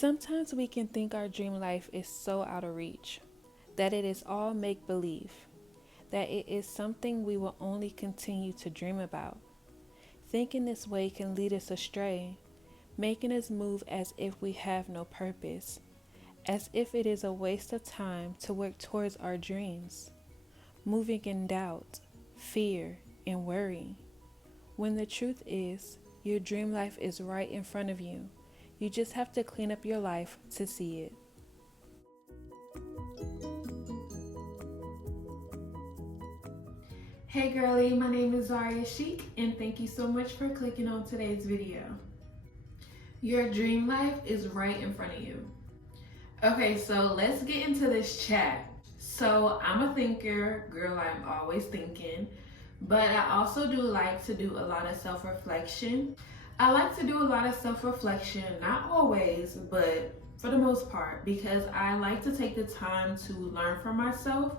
Sometimes we can think our dream life is so out of reach, that it is all make believe, that it is something we will only continue to dream about. Thinking this way can lead us astray, making us move as if we have no purpose, as if it is a waste of time to work towards our dreams, moving in doubt, fear, and worry. When the truth is, your dream life is right in front of you. You just have to clean up your life to see it. Hey girlie, my name is Zaria Sheik, and thank you so much for clicking on today's video. Your dream life is right in front of you. Okay, so let's get into this chat. So I'm a thinker, girl, I'm always thinking, but I also do like to do a lot of self-reflection. I like to do a lot of self-reflection, not always, but for the most part, because I like to take the time to learn from myself.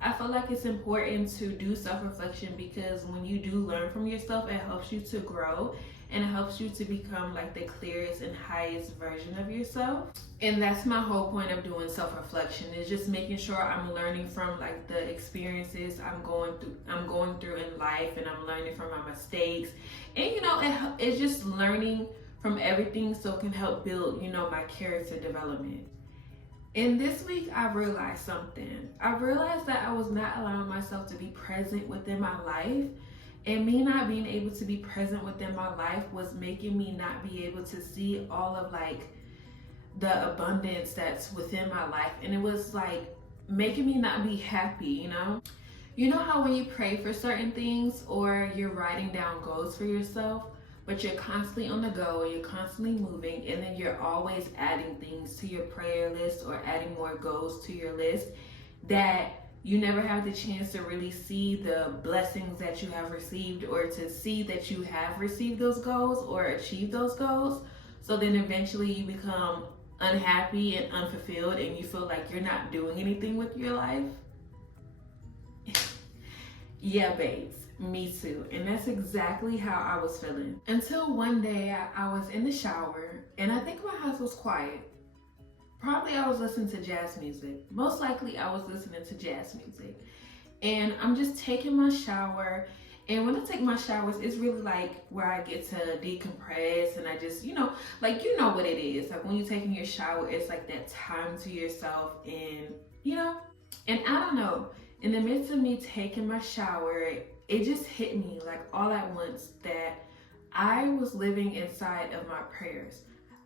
I feel like it's important to do self-reflection because when you do learn from yourself, it helps you to grow and it helps you to become like the clearest and highest version of yourself. And that's my whole point of doing self-reflection, is just making sure I'm learning from like the experiences I'm going through in life, and I'm learning from my mistakes. And it's just learning from everything so it can help build, my character development. And this week I realized something. I realized that I was not allowing myself to be present within my life. And me not being able to be present within my life was making me not be able to see all of like the abundance that's within my life. And it was like making me not be happy, You know how when you pray for certain things or you're writing down goals for yourself, but you're constantly on the go and you're constantly moving, and then you're always adding things to your prayer list or adding more goals to your list, that you never have the chance to really see the blessings that you have received, or to see that you have received those goals or achieved those goals. So then eventually you become unhappy and unfulfilled and you feel like you're not doing anything with your life. Yeah, babes, me too. And that's exactly how I was feeling. Until one day I was in the shower and I think my house was quiet. Probably I was listening to jazz music. Most likely I was listening to jazz music. And I'm just taking my shower. And when I take my showers, it's really like where I get to decompress, and I just, like, you know what it is. Like when you're taking your shower, it's like that time to yourself, and, and I don't know, in the midst of me taking my shower, it just hit me like all at once that I was living inside of my prayers.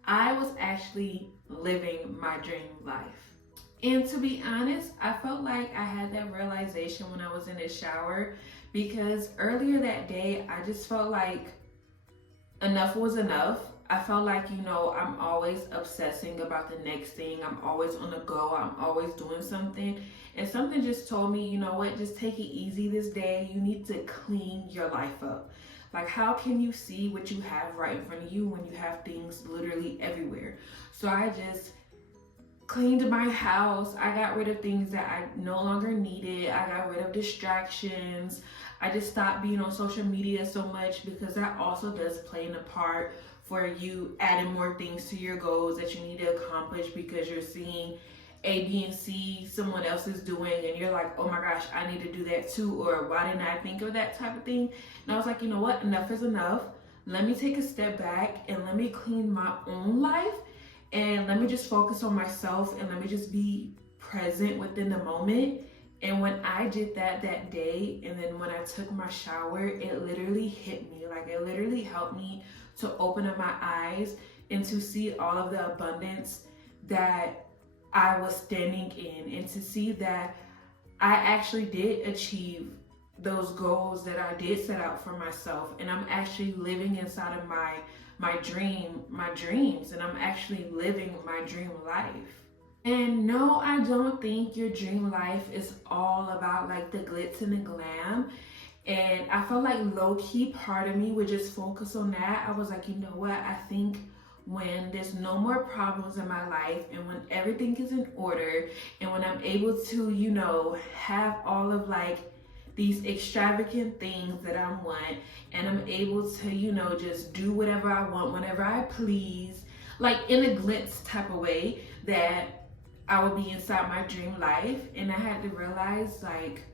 I was actually living my dream life. And to be honest, I felt like I had that realization when I was in the shower, because earlier that day, I just felt like enough was enough. I felt like, I'm always obsessing about the next thing. I'm always on the go. I'm always doing something. And something just told me, you know what, just take it easy this day. You need to clean your life up. Like, how can you see what you have right in front of you when you have things literally everywhere? So I just cleaned my house. I got rid of things that I no longer needed. I got rid of distractions. I just stopped being on social media so much, because that also does play a part for you adding more things to your goals that you need to accomplish, because you're seeing A, B, and C someone else is doing, and you're like, oh my gosh, I need to do that too, or why didn't I think of that type of thing? And I was like, you know what, enough is enough. Let me take a step back and let me clean my own life, and let me just focus on myself, and let me just be present within the moment. And when I did that day, and then when I took my shower, it literally hit me. Like, it literally helped me to open up my eyes and to see all of the abundance that I was standing in, and to see that I actually did achieve those goals that I did set out for myself. And I'm actually living inside of my dreams, and I'm actually living my dream life. And no, I don't think your dream life is all about like the glitz and the glam. And I felt like low-key part of me would just focus on that. I was like, you know what? I think when there's no more problems in my life, and when everything is in order, and when I'm able to, have all of like these extravagant things that I want, and I'm able to, just do whatever I want whenever I please, like in a glimpse type of way, that I would be inside my dream life. And I had to realize, like,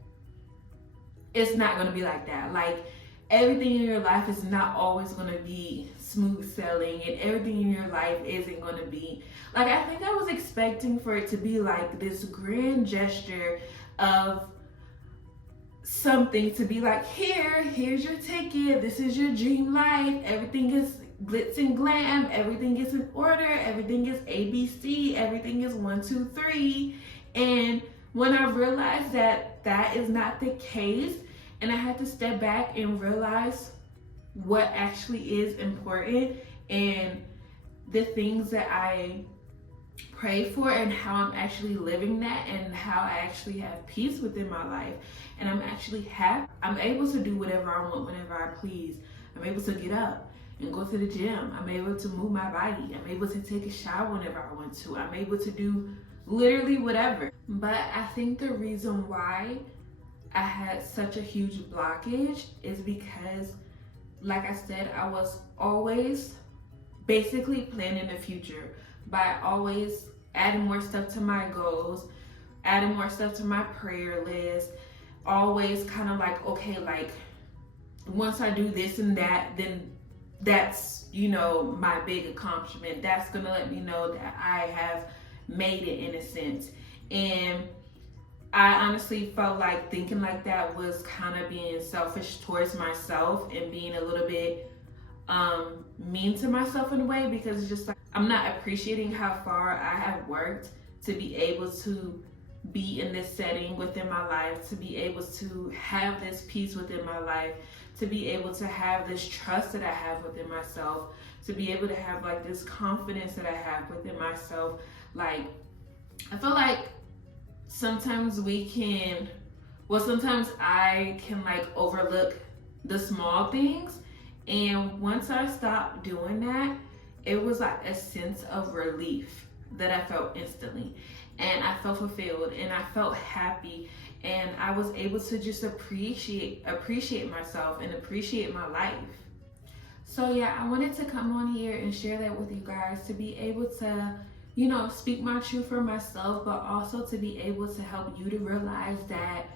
it's not going to be like that. Like, everything in your life is not always going to be smooth sailing, and everything in your life isn't going to be like, I think I was expecting for it to be like this grand gesture of something, to be like, here's your ticket, this is your dream life, everything is glitz and glam, everything is in order, everything is ABC, everything is 1, 2, 3. And when I realized that that is not the case, and I had to step back and realize what actually is important, and the things that I pray for, and how I'm actually living that, and how I actually have peace within my life, and I'm actually happy. I'm able to do whatever I want whenever I please. I'm able to get up and go to the gym. I'm able to move my body. I'm able to take a shower whenever I want to. I'm able to do literally whatever. But I think the reason why I had such a huge blockage is because, like I said, I was always basically planning the future by always adding more stuff to my goals, adding more stuff to my prayer list, always kind of like, okay, like once I do this and that, then that's, you know, my big accomplishment. That's gonna let me know that I have made it, in a sense. And I honestly felt like thinking like that was kind of being selfish towards myself, and being a little bit mean to myself in a way, because it's just like, I'm not appreciating how far I have worked to be able to be in this setting within my life, to be able to have this peace within my life, to be able to have this trust that I have within myself, to be able to have like this confidence that I have within myself. Like, I feel like sometimes sometimes I can like overlook the small things. And once I stopped doing that, it was like a sense of relief that I felt instantly. And I felt fulfilled, and I felt happy, and I was able to just appreciate myself and appreciate my life. So yeah, I wanted to come on here and share that with you guys, to be able to, you know, speak my truth for myself, but also to be able to help you to realize that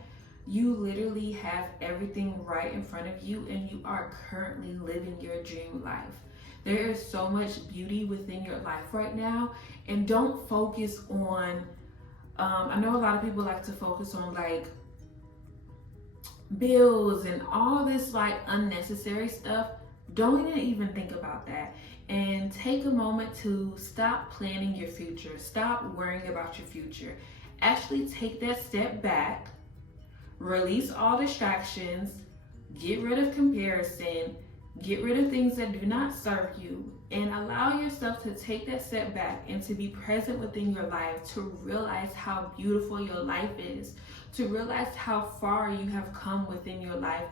you literally have everything right in front of you, and you are currently living your dream life. There is so much beauty within your life right now, and don't focus on, I know a lot of people like to focus on like bills and all this like unnecessary stuff. Don't even think about that, and take a moment to stop planning your future. Stop worrying about your future. Actually take that step back, release all distractions, get rid of comparison, get rid of things that do not serve you, and allow yourself to take that step back and to be present within your life, to realize how beautiful your life is, to realize how far you have come within your life,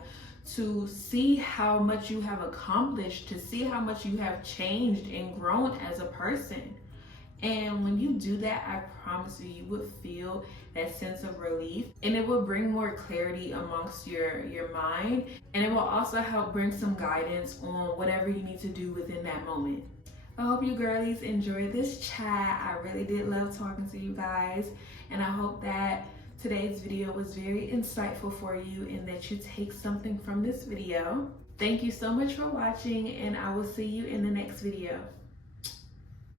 to see how much you have accomplished, to see how much you have changed and grown as a person. And when you do that, I promise you, you would feel that sense of relief, and it will bring more clarity amongst your mind, and it will also help bring some guidance on whatever you need to do within that moment. I hope you girlies enjoyed this chat. I really did love talking to you guys, and I hope that today's video was very insightful for you, and that you take something from this video. Thank you so much for watching, and I will see you in the next video.